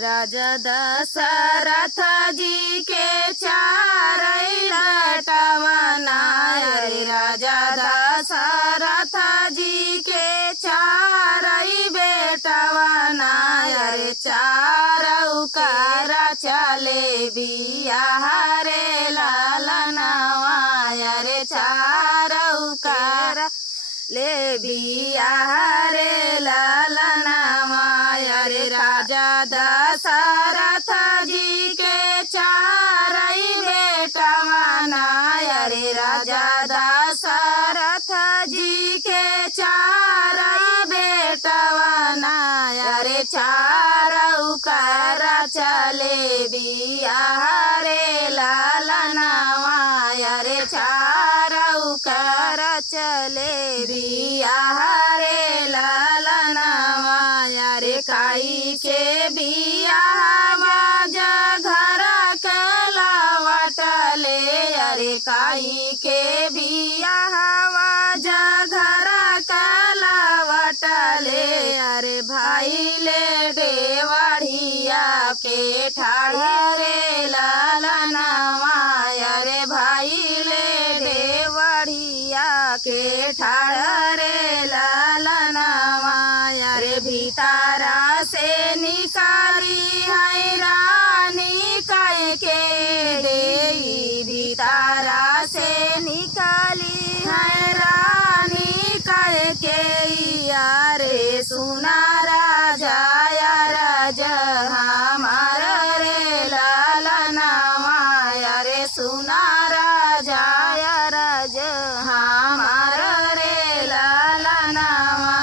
राजा दशरथ जी के चारई लटवना रे राजा दशरथ जी के चारई बेटवना रे चारऊ करा चले बियाह रे लालनवा रे चारऊ करा ले बियाह रे लालनवा रे राजा दशरथ जी के चारई बेटवना रे राजा दशरथ जी के चारई बेटवना रे चारऊ करा चले बियाह रे लालनवा रे चारऊ करा चले बियाह रे लालनवा रे काई के बियाह घर कलावटले अरे काई के बियाह घर कलावटले अरे भाई ले डेवढ़िया के ठाढ़े रे लालनवा अरे भाई ले डेवढ़िया के ठाढ़ रे लालनवा अरे भीतारा से निकाली है रानी कह के देई भीतारा से निकाली है रानी कह के यारे सुना राजा राजा हमार रे लालनवा रे सुना राजा राजा हमार रे लालनवा।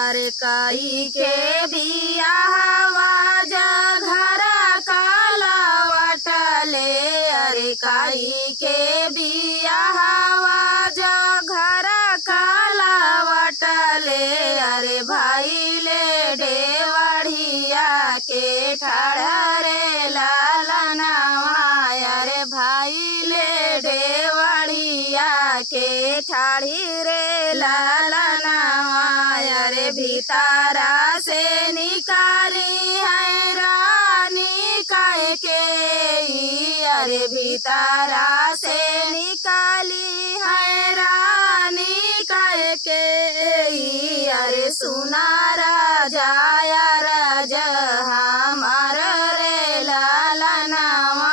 अरे काई के बियाह घर कलावटले अरे काई के बियाह घर कलावटले अरे भाई ले डेवढ़िया के ठाढ़ रे लालनवा अरे भाई ले डेवढ़िया के ठाढ़ी रे लालनवा अरे भीतारा से निकाली है रानी कह के अरे भीतारा से निकाली है रानी कह के अरे सुना राजा राजा हमार रे लालनवा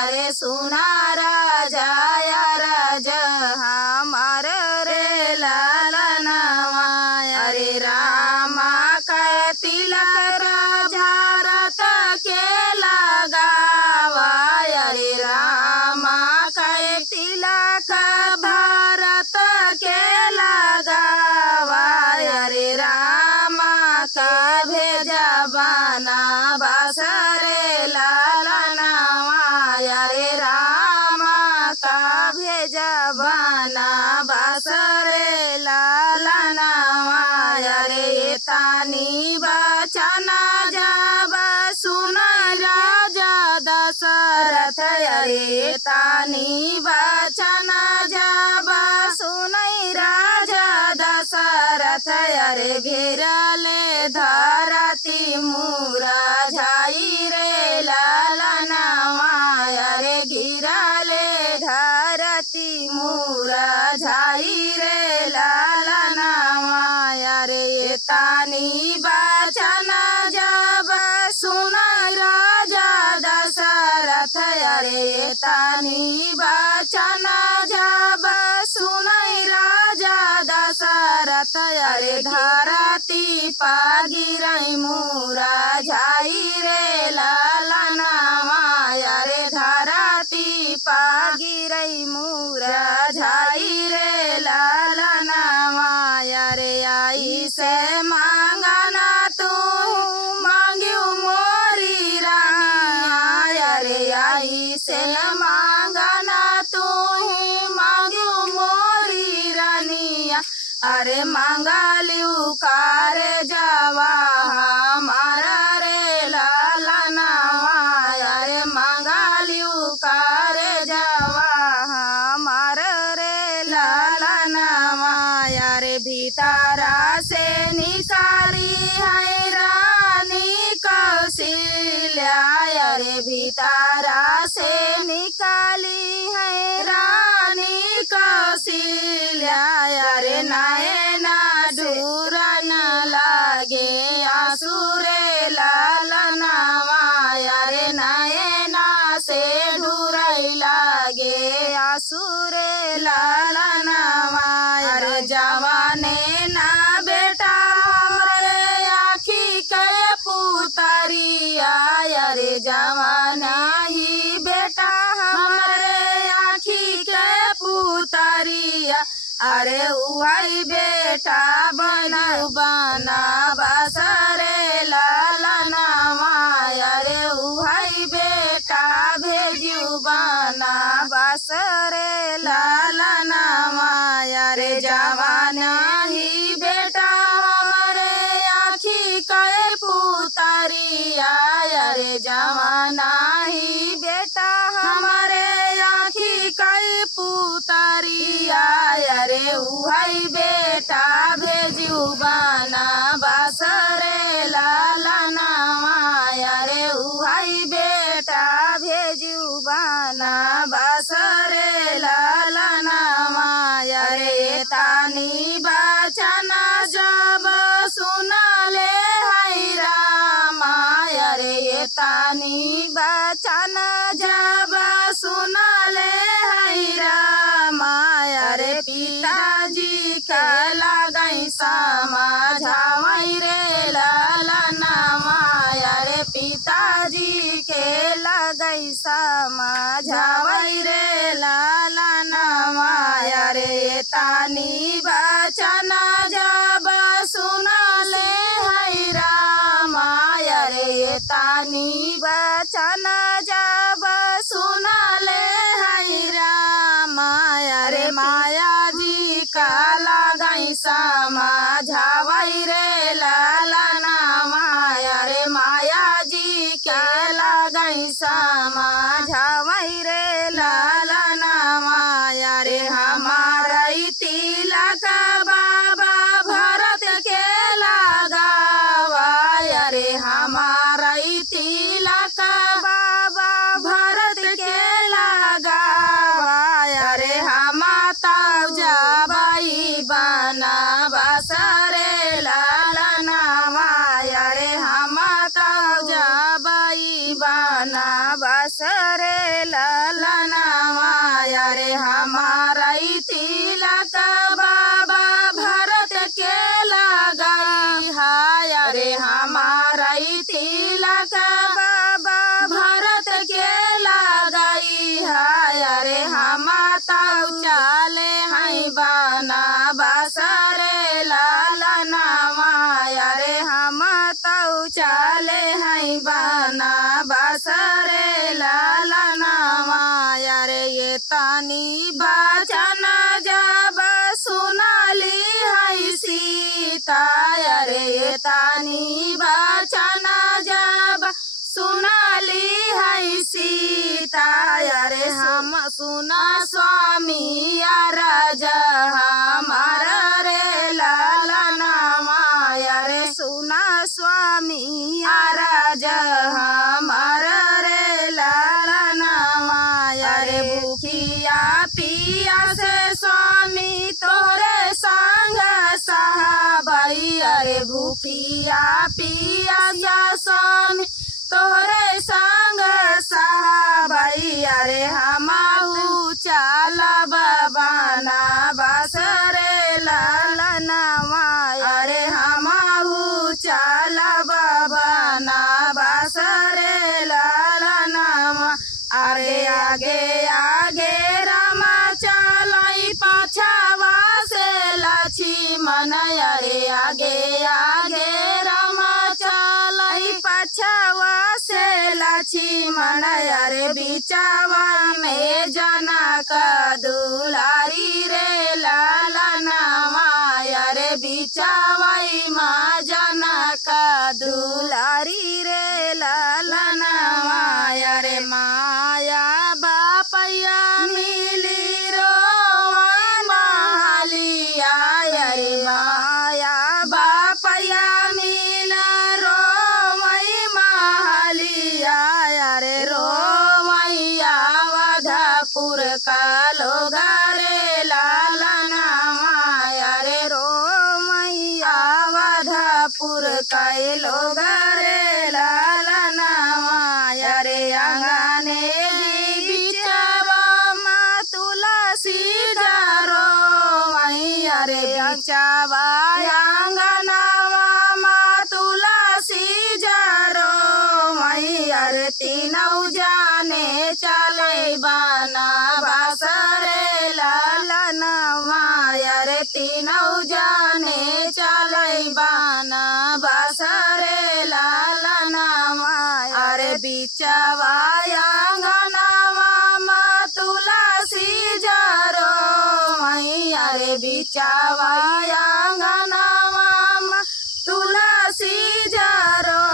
अरे सुना राजा राजा हमार रे लालनवा। अरे रामा का तिलक झारत के लगावा अरे रामा का तिलक भारत के लगावा अरे रामा का भेजा बना बस रे लालनवा अरे रामा का भेजा बना बस रे लालनवा अरे तानी बचना जब सुन राजा दशरथ अरे तानी बचना जब सुन राजा दशरथ अरे घेरले धरती मुरा झाई रे लालनवा अरे घेरले धरती मुरा झाई रे लालनवा अरे तानी बचना जब सुन राजा दशरथ अरे तानी बचना जब सुन राजा दशरथ अरे धरती पागिरई मुरा झाई रे लालनवा अरे धरती पागिरई मुरा झाई रे लालनवा अरे आई से मांगना तू मांग्यू मोरी राया अरे आई से मांगना तू मांग्यू मोरी रानिया अरे मांगलियू कारे जावा हमारा रे लालनवा अरे मांगलियू कारे जावा हमारा रे लालनवा। भीतरा से निकाली है रानी कौशल्या अरे भीतरा से निकाली है रानी कौशल्या अरे नैना ढूरन लागे आसुरे लालनवा अरे नैना से ढूरई लागे आसुरे लालनवा अरे जवाने ना बेटा हमरे आखी के पुतरिया अरे जवाना ही बेटा हमरे आखी के पुतरिया अरे उहाई बेटा बनू बना बसरे लालनवा अरे उहाई बेटा भेजू बना बसरे लालनवा अरे जवाना ही बेटा हमरे आखी के पुतरिया अरे जवाना ही बेटा हमरे आखी के पुतरिया अरे उहाई बेटा भेजू बना बसरे लालनवा अरे उहाई बेटा भेजू बना बसरे लालनवा अरे तानी बचन जब सुनले है रामा अरे तानी बचन जब सुनले है रामा अरे पिताजी के लगई समझावई रे लालनवा अरे पिताजी के लगई समझावई रे लालनवा अरे तानी बचन जब सुनले है रामा अरे तानी बचन जब सुनले है रामा अरे माया जी का लगई समझावई रे लालनवा अरे माया जी के लगई समझावई रे लालनवा अरे हमारा तिलक बाबा भरत के लगावा अरे हमारा तिलक बाबा भरत के लगावा अरे हम जाबाई बना बसरे लालनवा अरे हम जाबाई बना बसरे लालनवा अरे हमारा तिलक बाबा भरत के लगाई हाय अरे हमारा तिलक बाबा भरत के लगाई हाय अरे हम चले हैं बना बसरे लालनवा अरे हम चले हैं बना बसरे लालनवा अरे ये तानी बचन जब सुनली है सीता अरे ये तानी बचन जब सुनली है सीता अरे हम सुना स्वामी राजा हमार रे लालनवा अरे सुना स्वामी राजा हमार रे लालनवा अरे भूखिया पिया से स्वामी तोरे संग सहाबाई अरे भूखिया पिया स्वामी तोरे संग सहाबाई अरे हमाऊ चलब बना बसरे लालनवा अरे हमाऊ चलब बना बसरे लालनवा अरे आगे आगे रमा चलाई पाछावा से लक्ष्मण अरे आगे आगे रमा चलाई पाछावा से लक्ष्मण अरे बिचावा में जनक दुलारी रे लालनवा अरे बिचावाई माँ जनक दुलारी रे लालनवा अरे माया बापैया मिली रो महालिया अरे कैलो गरे लालनावा अरे आंगने बिचवा माँ तुलसी जरो मैया रे बिचवा आंगनवा माँ तुलसी जरो मैया रे तीनों जाने चले बाना बासरे लालनावा रे तीनों जाने चले बाना बासरे लालनावा अरे बिचवा आंगनवा माँ तुलसी जरो मैया रे बिचवा आंगनवा माँ तुलसी जरो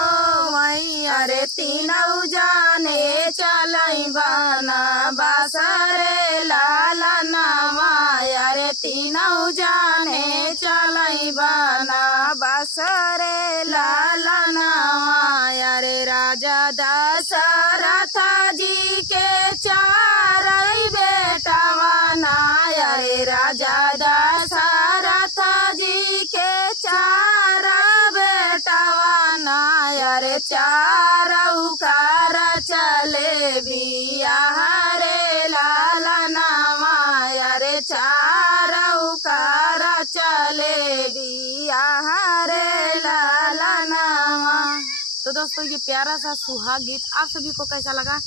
मैया रे तीनों जाने चलै बाना बासरे लालनावा रे तीनों जाने चलै बाना बासरे लालनावा रे राजा दशरथ जी के चार बेटावा नाया रे राजा दशरथ जी के चार बेटावा नाया रे चार उकार चले बियाह रे लालनावा रे चार उकार चले बियाह रे लालनावा। तो दोस्तों ये प्यारा सा सुहाग गीत आप सभी को कैसा लगा?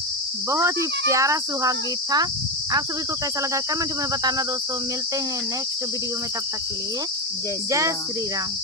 बहुत ही प्यारा सुहाग गीत था। आप सभी को कैसा लगा कमेंट में बताना दोस्तों। मिलते हैं नेक्स्ट वीडियो में, तब तक के लिए जय श्री राम।